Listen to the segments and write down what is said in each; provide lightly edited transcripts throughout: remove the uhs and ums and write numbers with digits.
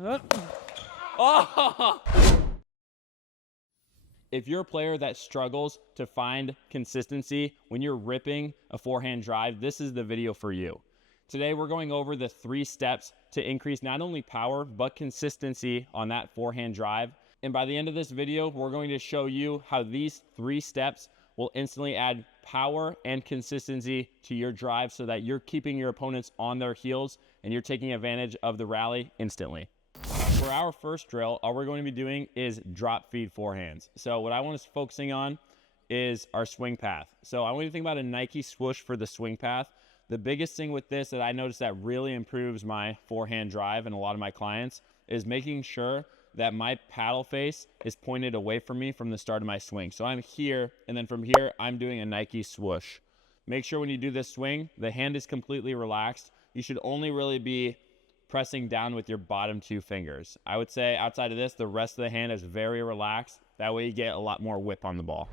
Oh! If you're a player that struggles to find consistency when you're ripping a forehand drive, this is the video for you. Today, we're going over the 3 steps to increase not only power, but consistency on that forehand drive. And by the end of this video, we're going to show you how these 3 steps will instantly add power and consistency to your drive so that you're keeping your opponents on their heels and you're taking advantage of the rally instantly. For our first drill, all we're going to be doing is drop feed forehands. So what I want us focusing on is our swing path. So I want you to think about a Nike swoosh for the swing path. The biggest thing with this that I noticed that really improves my forehand drive and a lot of my clients is making sure that my paddle face is pointed away from me from the start of my swing. So I'm here, and then from here, I'm doing a Nike swoosh. Make sure when you do this swing, the hand is completely relaxed. You should only really be pressing down with your bottom 2 fingers. I would say outside of this, the rest of the hand is very relaxed. That way you get a lot more whip on the ball.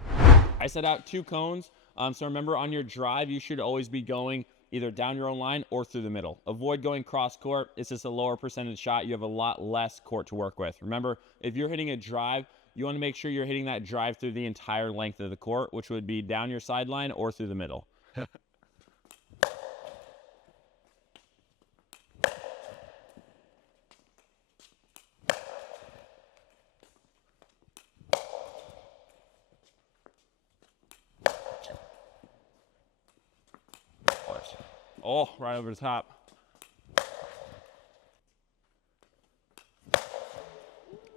I set out 2 cones. So remember on your drive, you should always be going either down your own line or through the middle. Avoid going cross court. It's just a lower percentage shot. You have a lot less court to work with. Remember, if you're hitting a drive, you want to make sure you're hitting that drive through the entire length of the court, which would be down your sideline or through the middle. Oh, right over the top.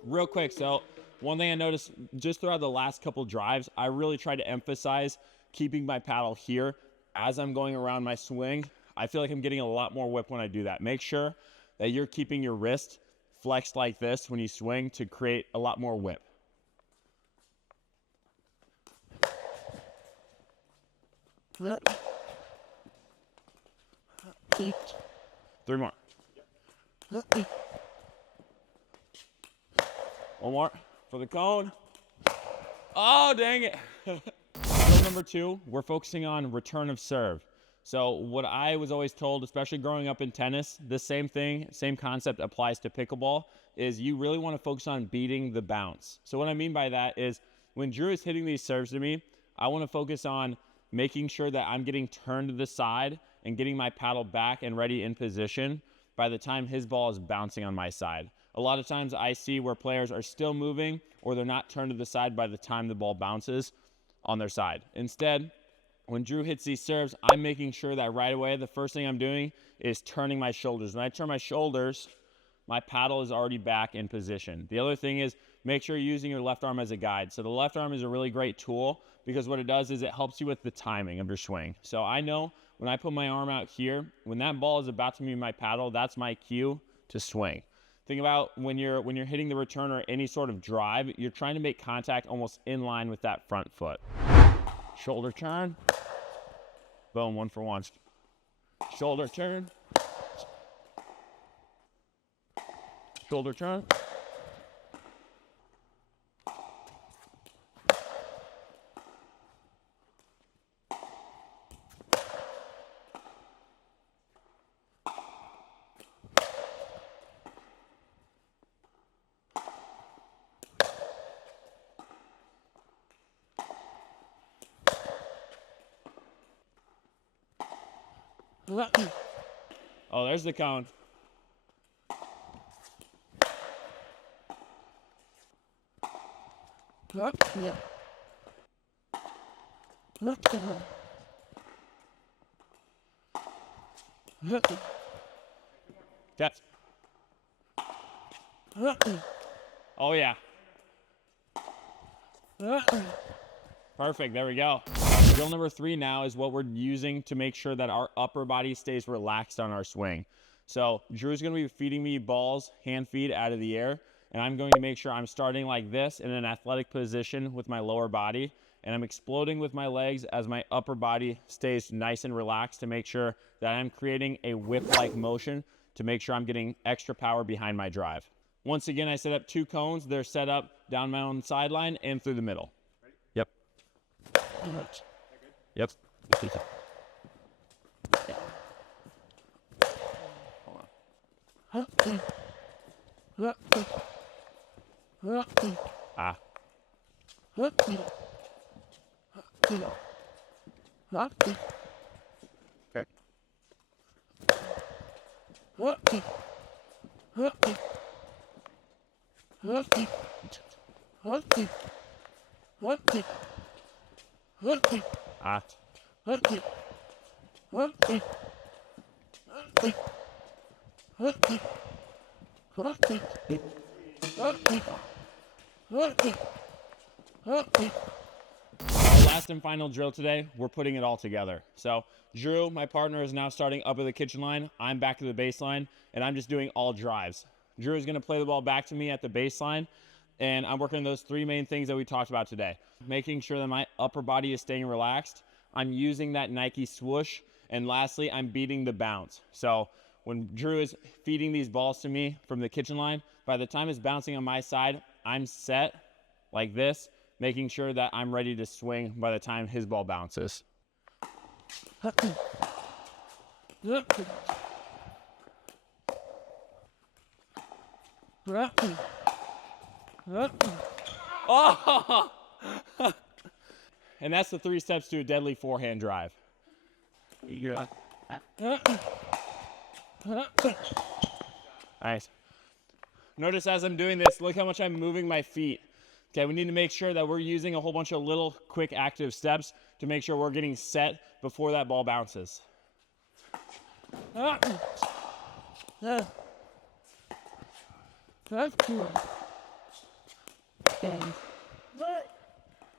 Real quick, so one thing I noticed just throughout the last couple drives, I really try to emphasize keeping my paddle here as I'm going around my swing. I feel like I'm getting a lot more whip when I do that. Make sure that you're keeping your wrist flexed like this when you swing to create a lot more whip. Three more. One more for the cone. Oh, dang it. Drill number 2, we're focusing on return of serve. So what I was always told, especially growing up in tennis, the same thing, same concept applies to pickleball, is you really want to focus on beating the bounce. So what I mean by that is when Drew is hitting these serves to me, I want to focus on making sure that I'm getting turned to the side and getting my paddle back and ready in position by the time his ball is bouncing on my side. A lot of times I see where players are still moving or they're not turned to the side by the time the ball bounces on their side. Instead, when Drew hits these serves, I'm making sure that right away, the first thing I'm doing is turning my shoulders. When I turn my shoulders, my paddle is already back in position. The other thing is make sure you're using your left arm as a guide. So the left arm is a really great tool because what it does is it helps you with the timing of your swing. So I know when I put my arm out here, when that ball is about to meet my paddle, that's my cue to swing. Think about when you're hitting the return or any sort of drive, you're trying to make contact almost in line with that front foot. Shoulder turn. Boom, 1 for 1. Shoulder turn. Shoulder turn. Oh, there's the cone. Taps. Oh, yeah. Perfect. There we go. Drill number 3 now is what we're using to make sure that our upper body stays relaxed on our swing. So Drew's going to be feeding me balls, hand feed out of the air, and I'm going to make sure I'm starting like this in an athletic position with my lower body, and I'm exploding with my legs as my upper body stays nice and relaxed to make sure that I'm creating a whip-like motion to make sure I'm getting extra power behind my drive. Once again, I set up 2 cones. They're set up down my own sideline and through the middle. Yep. Yep. Ah. Okay. Ah. Our last and final drill today, we're putting it all together. So Drew, my partner, is now starting up at the kitchen line. I'm back to the baseline, and I'm just doing all drives. Drew is gonna play the ball back to me at the baseline, and I'm working on those three main things that we talked about today. Making sure that my upper body is staying relaxed. I'm using that Nike swoosh, and lastly, I'm beating the bounce. So when Drew is feeding these balls to me from the kitchen line, by the time it's bouncing on my side, I'm set like this, making sure that I'm ready to swing by the time his ball bounces. Oh! And that's the 3 steps to a deadly forehand drive. Nice. Notice as I'm doing this, look how much I'm moving my feet. Okay, we need to make sure that we're using a whole bunch of little quick active steps to make sure we're getting set before that ball bounces.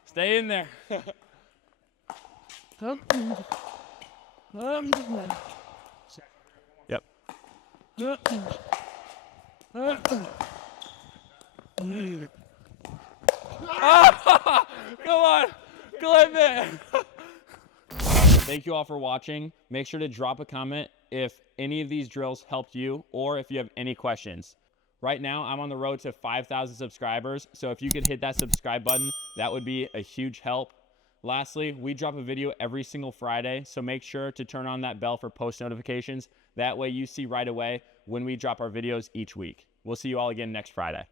Stay in there. Yep. Oh, come on, clip it. Thank you all for watching. Make sure to drop a comment if any of these drills helped you or if you have any questions. Right now, I'm on the road to 5,000 subscribers, so if you could hit that subscribe button, that would be a huge help. Lastly, we drop a video every single Friday, so make sure to turn on that bell for post notifications. That way you see right away when we drop our videos each week. We'll see you all again next Friday.